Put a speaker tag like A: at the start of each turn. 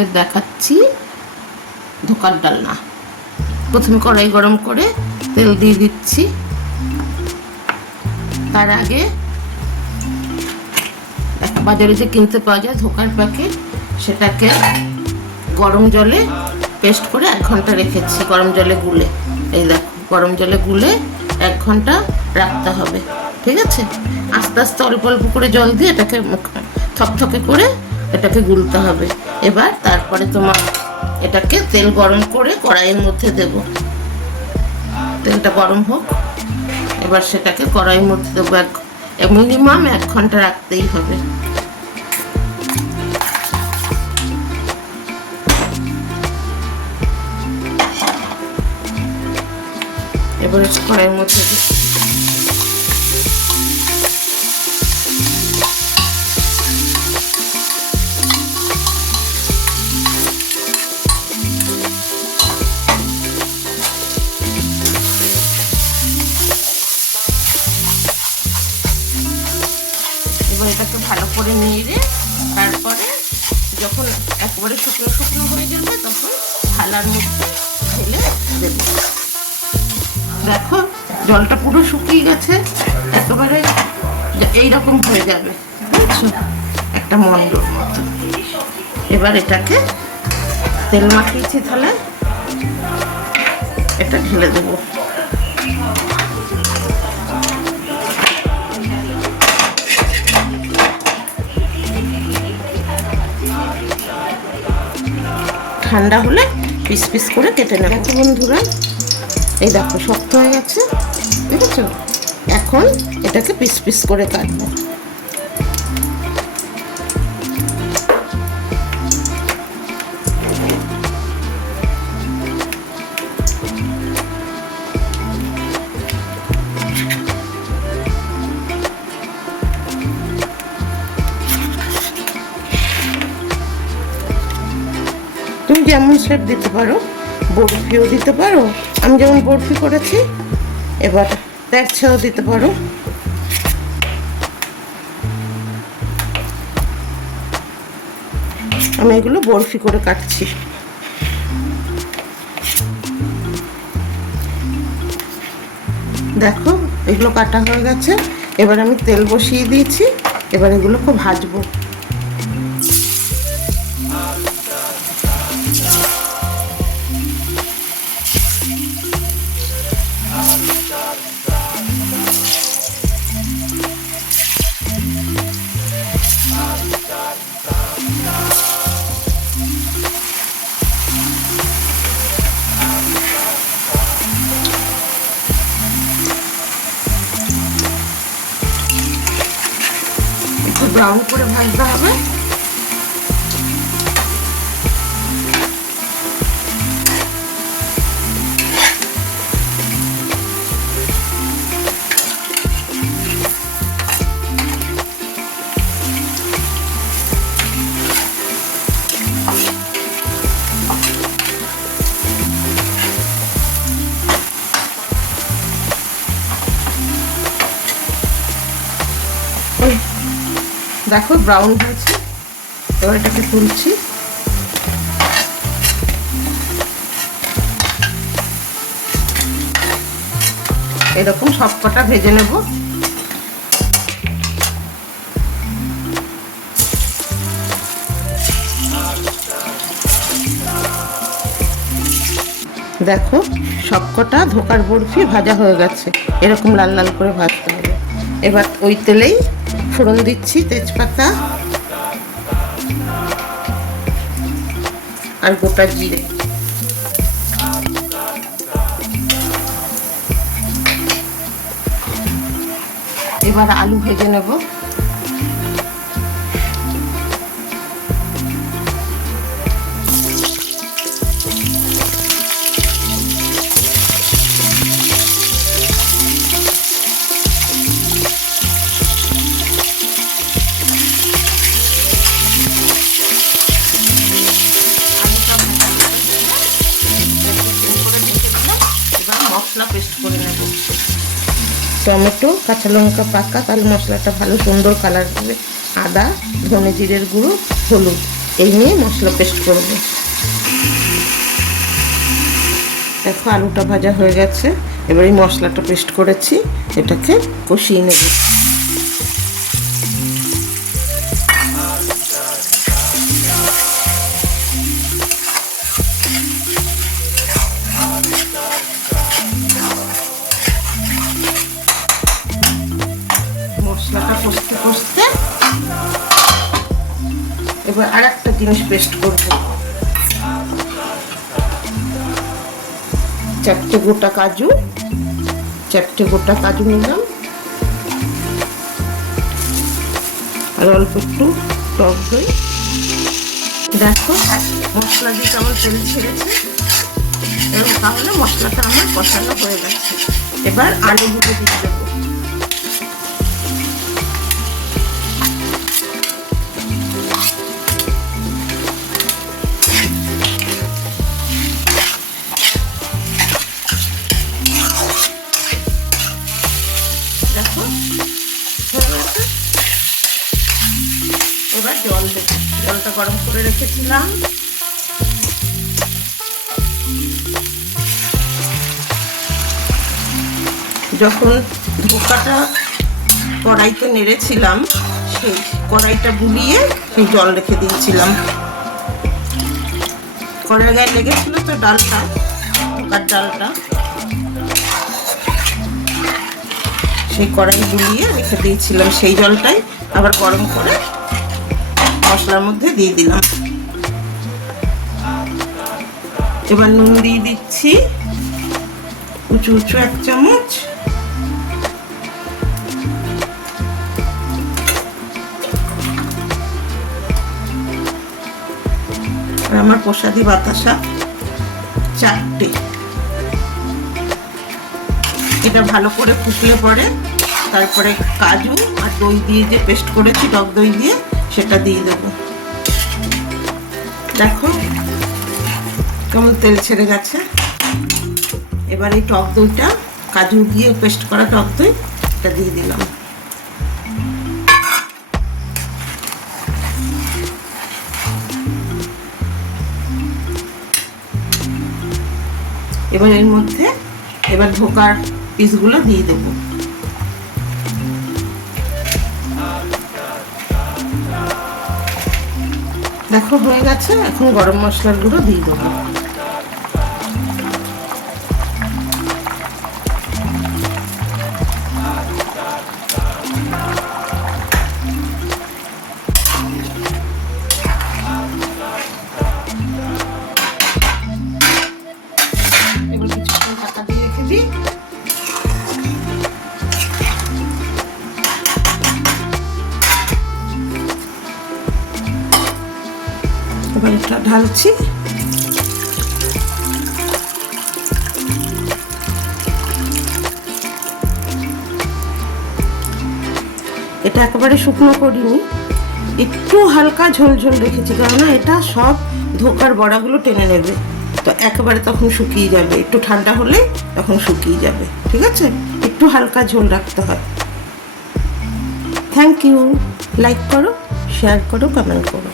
A: তোমাদের দেখাচ্ছি। ধোকার ডালনা প্রথমে কড়াই গরম করে তেল দিয়ে দিচ্ছি। তার আগে বাজারে যে কিনতে পাওয়া যায় ধোকার প্যাকেট, সেটাকে গরম জলে পেস্ট করে এক ঘণ্টা রেখেছি গরম জলে গুলে। এই দেখো, গরম জলে গুলে এক ঘণ্টা রাখতে হবে, ঠিক আছে? আস্তে আস্তে অল্প অল্প করে জল দিয়ে এটাকে থকথকে করে এটাকে গুলতে হবে। এবার তারপরে তোমার এটাকে তেল গরম করে কড়াইয়ের মধ্যে দেব। তেলটা গরম হোক। এবার সেটাকে কড়াইয়ের মধ্যে দেবো এক, মিনিমাম এক ঘণ্টা রাখতেই হবে। এবারে কড়াইয়ের মধ্যে করে নেড়ে তারপরে যখন একবারে শুকনো শুকনো হয়ে যাবে, তখন থালার মধ্যে ঢেলে দেবো। দেখো, জলটা পুরো শুকিয়ে গেছে, একেবারে এইরকম হয়ে যাবে, বুঝছ? একটা মন্ডর মতো। এবার এটাকে তেল মাখিয়েছি তাহলে এটা ঢেলে দেবো। ঠান্ডা হলে পিস পিস করে কেটে নেব। দেখো বন্ধুরা, এই দেখো, শক্ত হয়ে গেছে ঠিক আছে এখন এটাকে পিস পিস করে কাটবো। তুমি যেমন শেপ দিতে পারো? বরফিও দিতে পারো? আমি যেমন বরফি করেছি, এবার দেখছেও দিতে পারো। আমি এগুলো বরফি করে কাটছি। দেখো, এগুলো কাটা হয়ে গেছে। এবার আমি তেল বসিয়ে দিয়েছি। এবার এগুলো খুব ভাজবো। ব্রাউন করে ভাজতে হবে দেখো ব্রাউন হয়েছে। এবার এটাকে তুলছি। এরকম সব কটা ভেজে নেব। দেখো, সবকটা ধোকার বরফি ভাজা হয়ে গেছে। এরকম লাল লাল করে ভাজতে হবে। এবার ওই তেলেই ফোড়ন দিচ্ছি তেজপাতা আর গোটা জিরে। এবার আলু ভেজে নেব। টমেটো, কাঁচা লঙ্কা পাকা, তাহলে মশলাটা ভালো সুন্দর কালার হবে। আদা, ধনে জিরের গুঁড়ো, হলুদ। এই নিয়ে মশলা পেস্ট করব। দেখো আলুটা ভাজা হয়ে গেছে। এবার এই মশলাটা পেস্ট করেছি। এটাকে কষিয়ে নেব। এবার আর একটা জিনিস পেস্ট করব। চারটে গোটা কাজু, চারটে গোটা কাজু নিলাম। আর অল্প একটু টক দই। দেখো, মশলা দিয়ে কেমন তেল ছেড়েছে। এবং তাহলে মশলাটা আমার কষানো হয়ে গেছে। এবার আলুগুলো দিয়ে দেবো গরম করে রেখেছিলাম। যখন ধোকাটা কড়াইতে নেড়েছিলাম, সেই কড়াইটা বুলিয়ে সেই জল রেখে দিয়েছিলাম। কড়াই গায়ে লেগেছিল তো ডালটা, ধোকার ডালটা। সেই কড়াই গুলিয়ে রেখে দিয়েছিলাম সেই জলটাই। আবার গরম করে মশলার মধ্যে দিয়ে দিলাম। এবার নুন দিয়ে দিচ্ছি উঁচু উঁচু এক চামচ। আর আমার প্রসাদি বাতাসা চারটে। এটা ভালো করে ফুটলে পরে তারপরে কাজু আর দই দিয়ে যে পেস্ট করেছি, টক দই দিয়ে সেটা দিয়ে দেবো। দেখো কেমন তেল ছেড়ে গেছে। এবার এই টক দইটা, কাজু দিয়ে পেস্ট করা টক দই, এটা দিয়ে দিলাম। এবার এর মধ্যে এবার ধোকার পিসগুলো দিয়ে দেব। দেখো হয়ে গেছে। এখন গরম মশলার গুঁড়ো দিয়ে দেবো। ঢালছি এটা একেবারে শুকনো করিনি। একটু হালকা ঝোল ঝোল রেখেছি, কেননা এটা সব ধোকার বড়াগুলো টেনে নেবে। তো একেবারে তখন শুকিয়ে যাবে। একটু ঠান্ডা হলে তখন শুকিয়ে যাবে, ঠিক আছে? একটু হালকা ঝোল রাখতে হয়। থ্যাংক ইউ লাইক করো শেয়ার করো কমেন্ট করো।